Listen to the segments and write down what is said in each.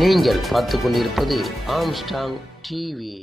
நீங்கள் பார்த்து கொண்டிருப்பது ஆம்ஸ்டாங் டிவி.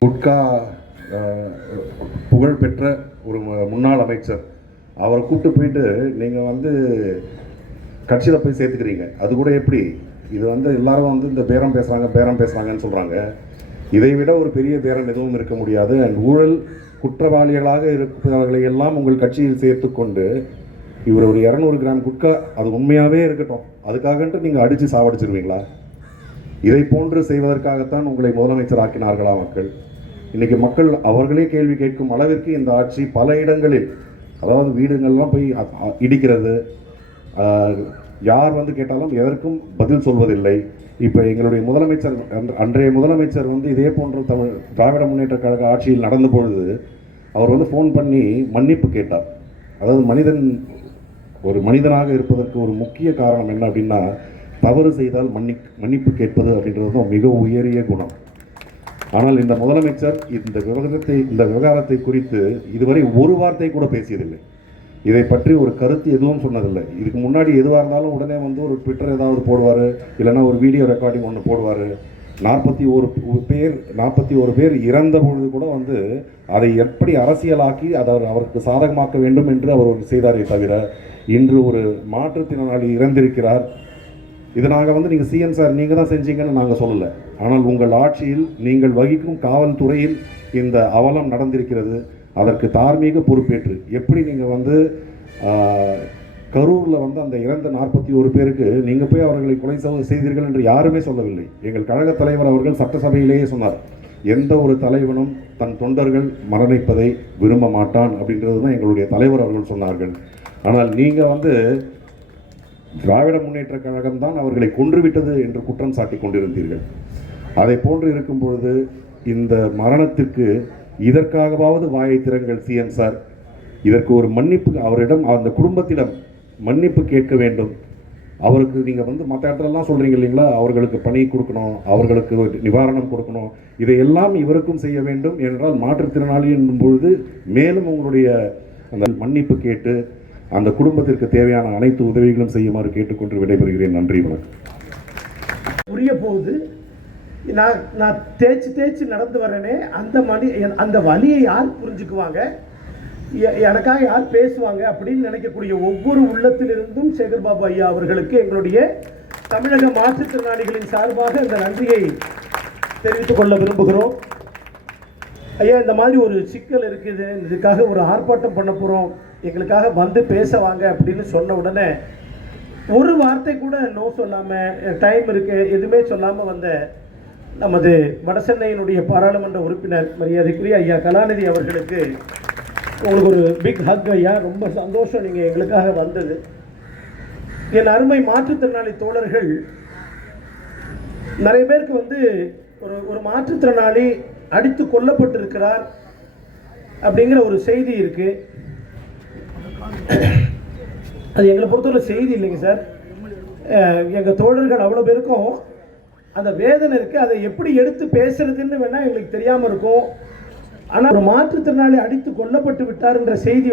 குட்கா புகழ்பெற்ற ஒரு முன்னாள் அமைச்சர், அவரை கூப்பிட்டு போயிட்டு நீங்கள் கட்சியில் போய் சேர்த்துக்கிறீங்க. அது கூட எப்படி? இது எல்லாரும் இந்த பேரம் பேசுகிறாங்கன்னு சொல்கிறாங்க. இதை விட ஒரு பெரிய பேரம் எதுவும் இருக்க முடியாது. அண்ட் ஊழல் குற்றவாளிகளாக இருப்பவர்களை எல்லாம் உங்கள் கட்சியில் சேர்த்து கொண்டு இவர் ஒரு 200 கிராம் குட்கா, அது உண்மையாகவே இருக்கட்டும், அதுக்காகன்ட்டு நீங்கள் அடித்து சாவடிச்சிருவீங்களா? இதை போன்று செய்வதற்காகத்தான் உங்களை முதலமைச்சர் ஆக்கினார்களா மக்கள்? இன்றைக்கி மக்கள் அவர்களே கேள்வி கேட்கும் அளவிற்கு இந்த ஆட்சி பல இடங்களில், அதாவது வீடுகள்லாம் போய் இடிக்கிறது, யார் கேட்டாலும் எதற்கும் பதில் சொல்வதில்லை. இப்போ எங்களுடைய முதலமைச்சர், அன்றைய முதலமைச்சர் இதே போன்ற திராவிட முன்னேற்ற கழக ஆட்சியில் நடந்த பொழுது அவர் ஃபோன் பண்ணி மன்னிப்பு கேட்டார். அதாவது ஒரு மனிதனாக இருப்பதற்கு ஒரு முக்கிய காரணம் என்ன அப்படின்னா, தவறு செய்தால் மன்னிப்பு கேட்பது அப்படின்றது தான் மிக உயரிய குணம். ஆனால் இந்த முதலமைச்சர் இந்த விவகாரத்தை குறித்து இதுவரை ஒரு வார்த்தை கூட பேசியதில்லை. இதை பற்றி ஒரு கருத்து எதுவும் சொன்னதில்லை. இதுக்கு முன்னாடி எதுவாக இருந்தாலும் உடனே ஒரு ட்விட்டர் ஏதாவது போடுவார், இல்லைன்னா ஒரு வீடியோ ரெக்கார்டிங் ஒன்று போடுவார். 41 பேர் இறந்த பொழுது கூட அதை எப்படி அரசியலாக்கி அதை அவருக்கு சாதகமாக்க வேண்டும் என்று அவர் செய்தாரே தவிர, இன்று ஒரு மாற்றுத்திறனாளி இறந்திருக்கிறார், இதை நாங்கள் நீங்கள் சிஎம் சார் நீங்கள் தான் செஞ்சீங்கன்னு நாங்கள் சொல்லலை. ஆனால் உங்கள் ஆட்சியில் நீங்கள் வகிக்கும் காவல்துறையில் இந்த அவலம் நடந்திருக்கிறது. அதற்கு தார்மீக பொறுப்பேற்று எப்படி நீங்கள் கரூரில் அந்த இறந்த 41 பேருக்கு நீங்கள் போய் அவர்களை கொலை செய்தீர்கள் என்று யாருமே சொல்லவில்லை. எங்கள் கழக தலைவர் அவர்கள் சட்டசபையிலேயே சொன்னார், எந்த ஒரு தலைவனும் தன் தொண்டர்கள் மரணிப்பதை விரும்ப மாட்டான் அப்படின்றது தான் எங்களுடைய தலைவர் அவர்கள் சொன்னார்கள். ஆனால் நீங்கள் திராவிட முன்னேற்ற கழகம் தான் அவர்களை கொன்றுவிட்டது என்று குற்றம் சாட்டி கொண்டிருந்தீர்கள். அதை போன்று இருக்கும் பொழுது இந்த மரணத்திற்கு இதற்காகவாவது வாயை திறங்கள் சிஎம் சார். இதற்கு ஒரு மன்னிப்பு அவரிடம், அந்த குடும்பத்திடம் மன்னிப்பு கேட்க வேண்டும். அவருக்கு நீங்கள் மற்ற இடத்துலலாம் சொல்கிறீங்க இல்லைங்களா, அவர்களுக்கு பணி கொடுக்கணும், அவர்களுக்கு நிவாரணம் கொடுக்கணும், இதையெல்லாம் இவருக்கும் செய்ய வேண்டும் என்றால் மாற்றுத்திறனாளி என்னும் பொழுது மேலும் உங்களுடைய அந்த மன்னிப்பு கேட்டு அந்த குடும்பத்திற்கு தேவையான அனைத்து உதவிகளும் செய்யுமாறு கேட்டுக்கொண்டு விடைபெறுகிறேன். நன்றி, வணக்கம். புரிய போகுது. நான் தேய்ச்சி நடந்து வரேனே, அந்த வலியை யார் புரிஞ்சுக்குவாங்க, எனக்காக யார் பேசுவாங்க அப்படின்னு நினைக்கக்கூடிய ஒவ்வொரு உள்ளத்திலிருந்தும் சேகர்பாபு ஐயா அவர்களுக்கு எங்களுடைய தமிழக மாற்றுத்திறனாளிகளின் சார்பாக இந்த நன்றியை தெரிவித்துக் கொள்ள விரும்புகிறோம். ஐயா, இந்த மாதிரி ஒரு சிக்கல் இருக்குது, இதுக்காக ஒரு ஆர்ப்பாட்டம் பண்ண போகிறோம், எங்களுக்காக பேச வாங்க அப்படின்னு சொன்ன உடனே ஒரு வார்த்தை கூட நோ சொல்லாமல், டைம் இருக்கு எதுவுமே சொல்லாமல் நமது வடசென்னையினுடைய பாராளுமன்ற உறுப்பினர் மரியாதைக்குரிய ஐயா கலாநிதி அவர்களுக்கு உங்களுக்கு ஒரு பிக் ஹக் ஐயா. ரொம்ப சந்தோஷம் நீங்கள் எங்களுக்காக வந்தது. என் அருமை மாற்றுத்திறனாளி தோழர்கள், நிறைய பேருக்கு ஒரு மாற்றுத்திறனாளி அடித்து கொல்லப்பட்டிருக்கிறார் அப்படிங்கிற ஒரு செய்தி இருக்கு. அது எங்களை பொறுத்தவரை செய்தி இல்லைங்க சார். எங்கள் தோழர்கள் அவ்வளோ பேருக்கும் அந்த வேதனை இருக்குது. அதை எப்படி எடுத்து பேசுறதுன்னு வேணால் எங்களுக்கு தெரியாமல் இருக்கும். ஆனால் ஒரு மாற்றுத்திறனாளி அடித்து கொல்லப்பட்டு விட்டார் என்ற செய்தி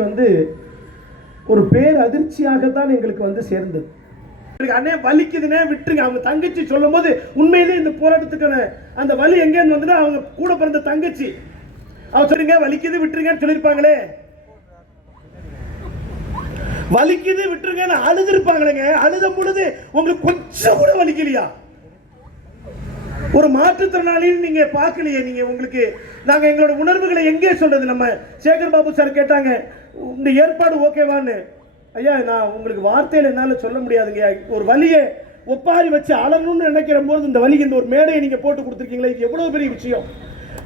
ஒரு பேர் அதிர்ச்சியாகத்தான் எங்களுக்கு சேர்ந்தது. அண்ணே வலிக்குதுன்னே விட்டுருங்க. அவங்க தங்கச்சி சொல்லும் போது உண்மையிலே இந்த போராட்டத்துக்கான அந்த வலி எங்கேருந்து அவங்க கூட பிறந்த தங்கச்சி அவங்க சொல்லுங்க வலிக்குது விட்டுருங்கன்னு சொல்லியிருப்பாங்களே, வலிக்குது விட்டுருங்கன்னு அழுதுருப்பாங்களேங்க. அழுத பொழுது உங்களுக்கு கொஞ்சம் கூட வலிக்கலையா? ஒரு மாற்றுத்திறனாளின்னு நீங்க பார்க்கலையே. நீங்க உங்களுக்கு நாங்க எங்களோட உணர்வுகளை எங்கே சொல்றது? நம்ம சேகர் பாபு சார் கேட்டாங்க இந்த ஏற்பாடு ஓகேவான்னு. ஐயா, நான் உங்களுக்கு வார்த்தையில் என்னால் சொல்ல முடியாதுங்க. ஒரு வலியை ஒப்பாரி வச்சு அழணும்னு நினைக்கிற போது இந்த வலிக்கு இந்த ஒரு மேடையை நீங்க போட்டு கொடுத்துருக்கீங்களா, இது எவ்வளவு பெரிய விஷயம்.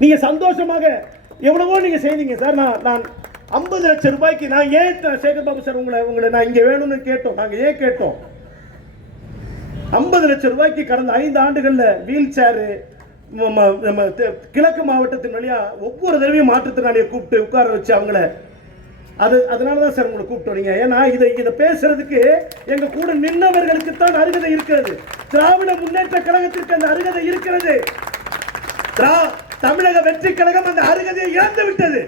நீங்க சந்தோஷமாக எவ்வளவோ நீங்க செய்தீங்க சார். நான் 50 லட்சம் ரூபாய்க்கு நான் ஏன் சேகர் பாபு சார் உங்களை நான் இங்க வேணும்னு கேட்டோம். நாங்க ஏன் கேட்டோம்? 50 லட்சம் ரூபாய்க்கு கடந்த 5 ஆண்டுகள்ல வீல் சேரு நம்ம கிழக்கு மாவட்டத்தின் வழியா ஒவ்வொரு தடவையும் மாற்றுத்திறனாளியை கூப்பிட்டு உட்கார வச்சு அவங்கள அதனால தான் சார் உங்களை கூப்பிட்டோம். நீங்க ஏன்னா இதை பேசுறதுக்கு எங்க கூட நின்றவர்களுக்கு தான் அருகதை இருக்கிறது. திராவிட முன்னேற்ற கழகத்திற்கு அந்த அருகதை இருக்கிறது. தமிழக வெற்றி கழகம் அந்த அருகதையை இழந்து விட்டது.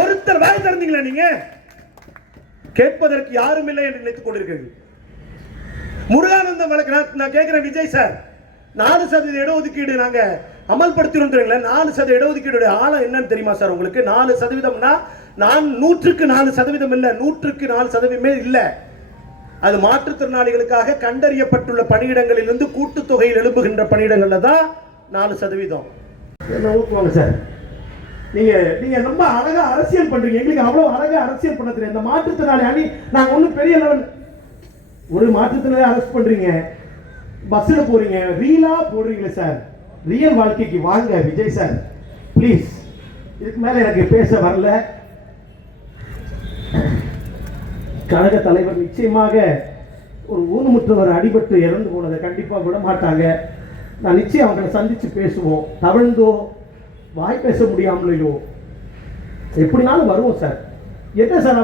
ஒருத்தர் வாய் திறந்தீங்களா? நீங்க கேட்பதற்கு யாரும் இல்லை என்று நினைத்துக் கொண்டிருக்கிறது. முருகானந்தம் வழக்கு நான் கேட்கிறேன் விஜய் சார், 4% இடஒதுக்கீடு நாங்க அமல்படுத்தினோம். 4% இடஒதுக்கீடு ஆழம் என்னன்னு தெரியுமா சார் உங்களுக்கு? 4%னா நான் 100க்கு 4% இல்ல, 100க்கு 4% இல்ல. அது மாற்றுத்திறனாளிகளுக்காக கண்டறியப்பட்டுள்ள பணியிடங்களிலிருந்து கூட்டுத்தொகையில் எழுப்புகின்ற பணியிடங்கள்ல தான் 4%. என்ன ஊக்குவாங்க சார். நீங்க ரொம்ப அழகா அரசியல் பண்றீங்க. எங்களுக்கு அவ்வளவு அழகா அரசியல் பண்ண தெரியும். இந்த மாற்றுத்திறனாளி அணி நாங்க ஒன்றும் பெரிய லெவல். ஒரு மாற்றுத்திறனாளி அரெஸ்ட் பண்றீங்க, பஸ்ல போறீங்க, ரீலா போடுறீங்களே சார். ரியல் வாழ்க்கைக்கு வாங்க விஜய் சார் ப்ளீஸ். இதுக்கு மேல எனக்கு பேச வரல. கழக தலைவர் நிச்சயமாக ஒரு ஊனமுற்றவர் அடிபட்டு இறந்து போனதை கண்டிப்பா விட மாட்டாங்க. நான் நிச்சயம் அவங்களை சந்திச்சு பேசுவோம். தவழ்ந்தோ வாய் பேச முடியாமலையோ எப்படினாலும் வருவோம் சார். என்ன சார்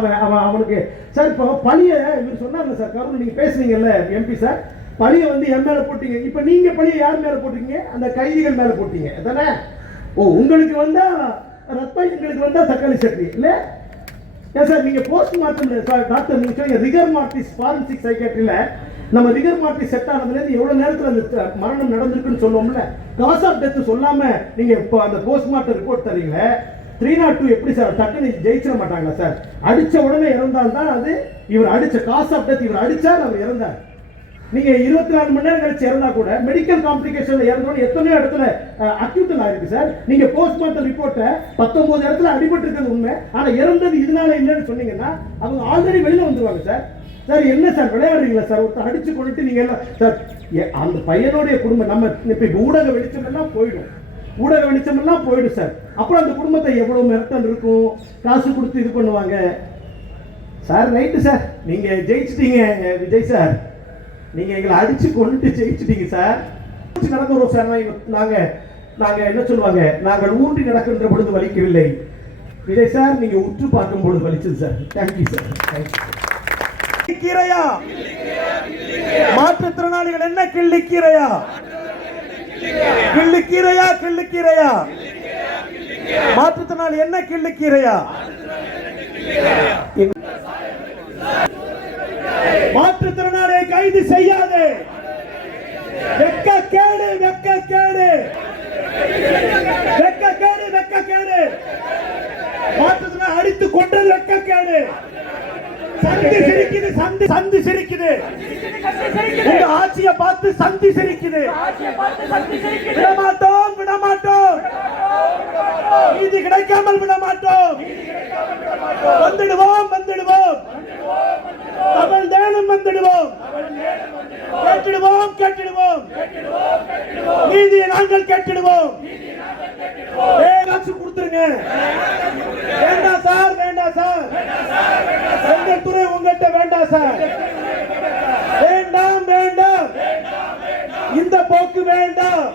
அவனுக்கு சார் இப்போ பழிய இவர் சொன்னார்ல சார், கருண் நீங்க பேசுனீங்கல்ல எம்பி சார், பழிய என் மேல போட்டீங்க. இப்ப நீங்க பழிய யார் மேல போட்டீங்க? அந்த கைதிகள் மேல போட்டீங்க தானே? உங்களுக்கு வந்தா ரத்தம், எங்களுக்கு வந்தா தக்காளி சட்னி இல்ல? ஏன் சார் நீங்க போஸ்ட்மார்ட்டம் டாக்டர் நீங்க சொல்லுங்க, ரிகர் மார்டிஸ் ஃபாரன்சிக் சைக்காட்ரியில நம்ம ரிகர் மார்டிஸ் செட் ஆனதுலேருந்து எவ்வளவு நேரத்தில் அந்த மரணம் நடந்திருக்குன்னு சொல்லுவோம்ல, காஸ் ஆஃப் டெத் சொல்லாம நீங்க இப்போ அந்த போஸ்ட்மார்ட்டம் ரிப்போர்ட் தரீங்களே. 302 எப்படி சார் டக்குன்னு ஜெயிச்சிட மாட்டாங்களா சார்? அடிச்ச உடனே இறந்தால் தான் அது இவர் அடிச்ச காஸ் ஆஃப் டெத். இவர் அடிச்சார், அவர் இறந்தார். நீங்க 24 மணி நேரம் கழிச்சு இறந்தா கூட மெடிக்கல் காம்ப்ளிகேஷன்ல இறந்தோன்னு எத்தனையோ இடத்துல அக்யூட்டல் ஆயிருக்கு சார். நீங்க போஸ்ட்மார்ட்டம் ரிப்போர்ட்டை 19 இடத்துல அடிபட்டு இருக்கிறது உண்மை, ஆனா இறந்தது இதனால இல்லைன்னு சொன்னீங்கன்னா அவங்க ஆல்ரெடி வெளியில வந்துருவாங்க சார். சார் என்ன சார் விளையாடுறீங்களா சார்? ஒருத்தர் அடிச்சு கொண்டுட்டு நீங்க எல்லாம் சார் அந்த பையனுடைய குடும்பம் நம்ம இப்ப ஊடக வெளிச்சம் எல்லாம் போயிடும், ஊடக வெளிச்சம் எல்லாம் போயிடும் சார். அப்புறம் அந்த குடும்பத்தை எவ்வளவு மிரட்டல் இருக்கும், காசு கொடுத்து இது பண்ணுவாங்க சார். ரைட்டு சார், நீங்க ஜெயிச்சிட்டீங்க விஜய் சார், நீங்க எங்களை அடிச்சு கொண்டுட்டு ஜெயிச்சிட்டீங்க சார். நடந்து வரோம் சார். நாங்க என்ன சொல்லுவாங்க, நாங்கள் ஊன்றி நடக்கின்ற பொழுது வலிக்கவில்லை விஜய் சார், நீங்க உற்று பார்க்கும் பொழுது வலிச்சது சார். Thank you sir. கீரையா மாற்றுத்திறனாளிகள் என்ன கிள்ளிக்கீரையா? கிள்ளிக்கீரையா கிள்ளிக்கீரையா? மாற்றுத்திறனாளி என்ன கிள்ளிக்கீரையா? மாற்றுத்திறனாளியை கைது செய்யாதே. வெட்கக்கேடு வெட்கக்கேடு வெட்கக்கேடு வெட்கக்கேடு. மாற்றுத்திறனாளி அடித்து கொண்டது வெட்கக்கேடு. சந்தி சிரிக்குது, சந்தி சிரிக்குது. உங்க ஆட்சியை பார்த்து சந்தி சிரிக்குது. விடமாட்டோம் விடமாட்டோம், நீதி கிடைக்காமல் விடமாட்டோம். வந்துடுவோம் வந்துடுவோம், தமிழ் தேனும் வந்துடுவோம். கேட்டிடுவோம் கேட்டிடுவோம், நீதியை நாங்கள் கேட்டிடுவோம். காசு கொடுத்துருங்க. வேண்டாம் சார் வேண்டாம் சார், எங்கள் துறை உங்கள்கிட்ட வேண்டாம் சார். வேண்டாம் வேண்டாம், இந்த போக்கு வேண்டாம்.